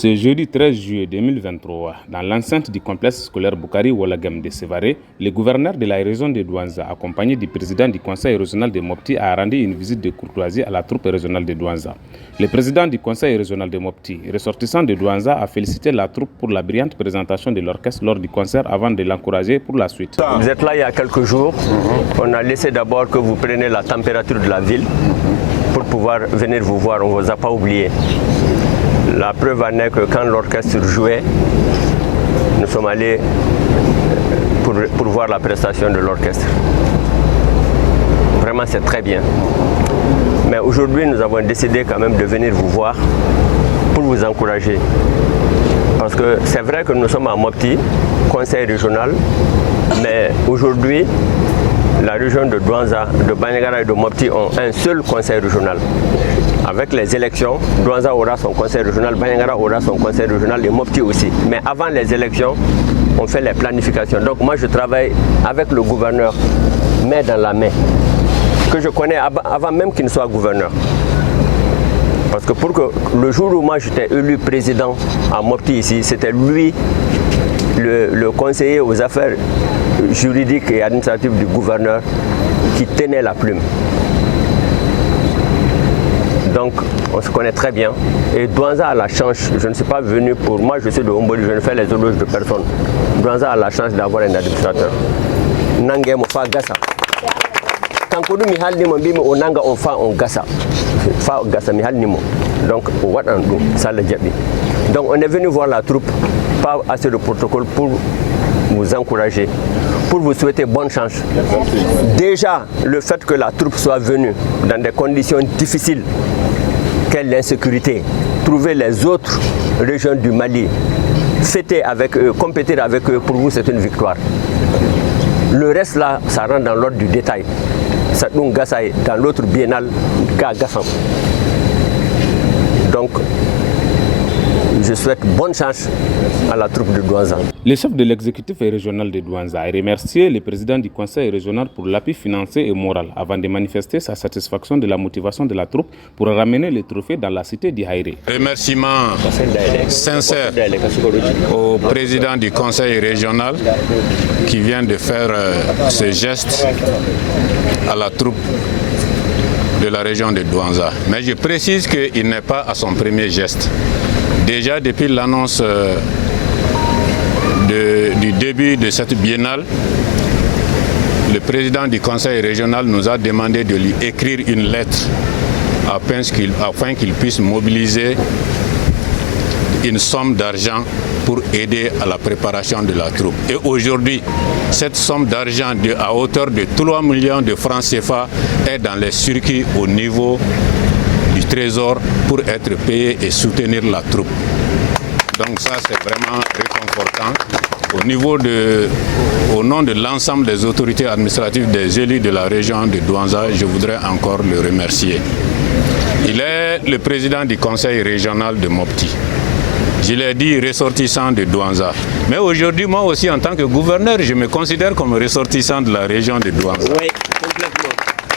Ce jeudi 13 juillet 2023, dans l'enceinte du complexe scolaire Boukari Oualagam de Sévaré, le gouverneur de la région de Douanza, accompagné du président du conseil régional de Mopti, a rendu une visite de courtoisie à la troupe régionale de Douanza. Le président du conseil régional de Mopti, ressortissant de Douanza, a félicité la troupe pour la brillante présentation de l'orchestre lors du concert avant de l'encourager pour la suite. Vous êtes là il y a quelques jours. On a laissé d'abord que vous preniez la température de la ville pour pouvoir venir vous voir. On ne vous a pas oublié. La preuve en est que quand l'orchestre jouait, nous sommes allés pour voir la prestation de l'orchestre. Vraiment, c'est très bien. Mais aujourd'hui, nous avons décidé quand même de venir vous voir pour vous encourager. Parce que c'est vrai que nous sommes à Mopti, conseil régional, mais aujourd'hui, la région de Douanza, de Bandiagara et de Mopti ont un seul conseil régional. Avec les élections, Douanza aura son conseil régional, Bandiagara aura son conseil régional et Mopti aussi. Mais avant les élections, on fait les planifications. Donc moi je travaille avec le gouverneur, main dans la main, que je connais avant même qu'il ne soit gouverneur. Parce que pour que le jour où moi j'étais élu président à Mopti ici, c'était lui le conseiller aux affaires juridiques et administratives du gouverneur qui tenait la plume. Donc on se connaît très bien et Douanza a la chance, je ne suis pas venu pour moi, je suis de Homboli, je ne fais les éloges de personne. Douanza a la chance d'avoir un administrateur. Nangé mo fa gassa. Kankodu mi halni mo bimi o nanga on fa on gassa. Fa gassa mi halni mo. Donc o wadan dum sala jabi. Donc on est venu voir la troupe, pas assez de protocole pour vous encourager, pour vous souhaiter bonne chance. Déjà, le fait que la troupe soit venue dans des conditions difficiles, qu'est l'insécurité, trouver les autres régions du Mali, fêter avec eux, compétir avec eux, pour vous c'est une victoire. Le reste là, ça rentre dans l'ordre du détail. Ça dans l'autre biennale, donc, je souhaite bonne chance à la troupe de Douanza. Le chef de l'exécutif régional de Douanza a remercié le président du conseil régional pour l'appui financier et moral avant de manifester sa satisfaction de la motivation de la troupe pour ramener les trophées dans la cité d'Ihaïré. Remerciements sincères au président du conseil régional qui vient de faire ce geste à la troupe de la région de Douanza. Mais je précise qu'il n'est pas à son premier geste. Déjà depuis l'annonce du début de cette biennale, le président du conseil régional nous a demandé de lui écrire une lettre afin qu'il puisse mobiliser une somme d'argent pour aider à la préparation de la troupe. Et aujourd'hui, cette somme d'argent à hauteur de 3 millions de francs CFA est dans les circuits au niveau du trésor pour être payé et soutenir la troupe. Donc ça c'est vraiment réconfortant. Au nom de l'ensemble des autorités administratives, des élus de la région de Douanza, je voudrais encore le remercier. Il est le président du conseil régional de Mopti. Je l'ai dit, ressortissant de Douanza. Mais aujourd'hui, moi aussi, en tant que gouverneur, je me considère comme ressortissant de la région de Douanza. Oui, complètement.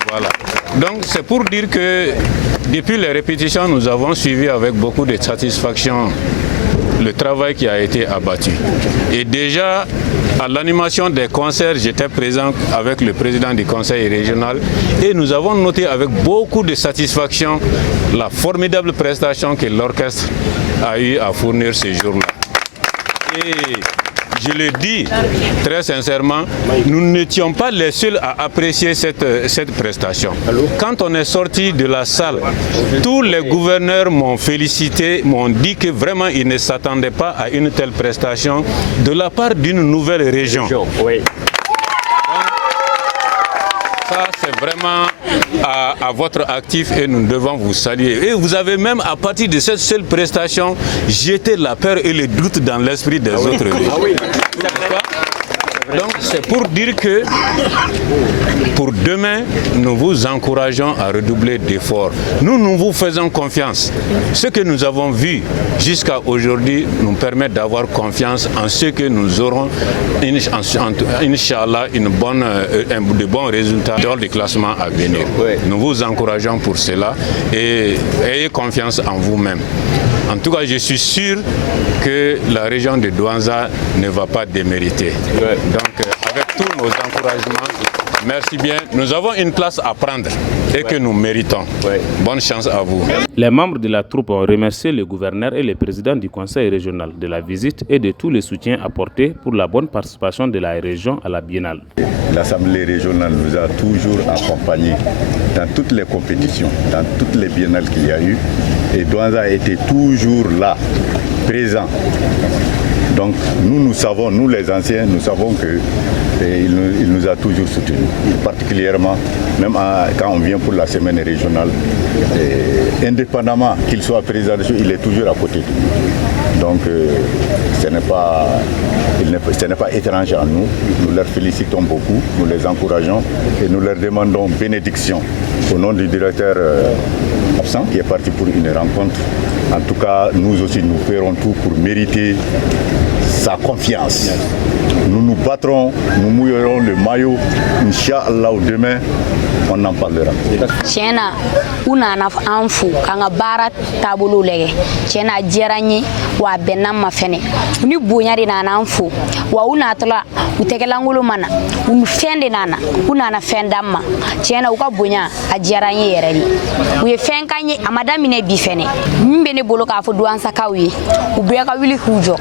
Voilà. Donc, c'est pour dire que depuis les répétitions, nous avons suivi avec beaucoup de satisfaction le travail qui a été abattu. Et déjà, à l'animation des concerts, j'étais présent avec le président du conseil régional et nous avons noté avec beaucoup de satisfaction la formidable prestation que l'orchestre a eu à fournir ce jour-là. Et je le dis très sincèrement, nous n'étions pas les seuls à apprécier cette prestation. Quand on est sorti de la salle, tous les gouverneurs m'ont félicité, m'ont dit que vraiment ils ne s'attendaient pas à une telle prestation de la part d'une nouvelle région. Oui. Ça, c'est vraiment à votre actif et nous devons vous saluer. Et vous avez même, à partir de cette seule prestation, jeté la peur et le doute dans l'esprit des autres régions. Ah oui. Donc c'est pour dire que pour demain, nous vous encourageons à redoubler d'efforts. Nous vous faisons confiance. Ce que nous avons vu jusqu'à aujourd'hui nous permet d'avoir confiance en ce que nous aurons, Inch'Allah, de bons résultats lors du classement à venir. Nous vous encourageons pour cela et ayez confiance en vous-même. En tout cas, je suis sûr que la région de Douanza ne va pas démériter. Donc, avec tous nos encouragements, merci bien. Nous avons une place à prendre et que nous méritons. Bonne chance à vous. Les membres de la troupe ont remercié le gouverneur et le président du conseil régional de la visite et de tous les soutiens apportés pour la bonne participation de la région à la biennale. L'Assemblée régionale nous a toujours accompagnés dans toutes les compétitions, dans toutes les biennales qu'il y a eu. Et Douanza a été toujours là, présent. Donc nous savons, nous les anciens, nous savons qu'il nous a toujours soutenus. Particulièrement, même quand on vient pour la semaine régionale, indépendamment qu'il soit président, il est toujours à côté de nous. Donc ce n'est pas étrange à nous. Nous leur félicitons beaucoup, nous les encourageons et nous leur demandons bénédiction au nom du directeur absent qui est parti pour une rencontre. En tout cas, nous aussi, nous ferons tout pour mériter sa confiance. Nous nous battrons, nous mouillerons le maillot. Inch'Allah, demain, on en parlera. Tiena, una anfu, kanga barat tabulu lege. Tiena djerani wa benam mafene. Ni bunyari na anfu. Wa una atla utekelangulu mana. Unfende nana, una na fendama. Tiena uka bunya adjerani yereli. Uye fenkanye amadami ne bifene. Mbene boloka afu Douanza kawi. Ubeka wili hujo.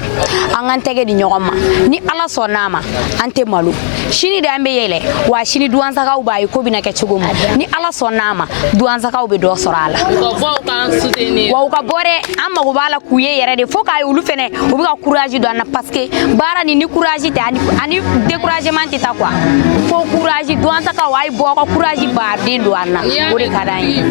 Angantege di nyoma. Ni ala sonama ante malu. Shini de ambe yele wa shini Douanza ka uba yuko bina ke chugum. Ni ala sonama Douanza ka ube do sorala. Wa uka bore amma ubala kuye yere de foka ulu fene ubika courage do na parce que bara ni courage te ani découragement te ta quoi. Fo courage Douanza ka wa ibo ka courage ba de do na. Uri kadai.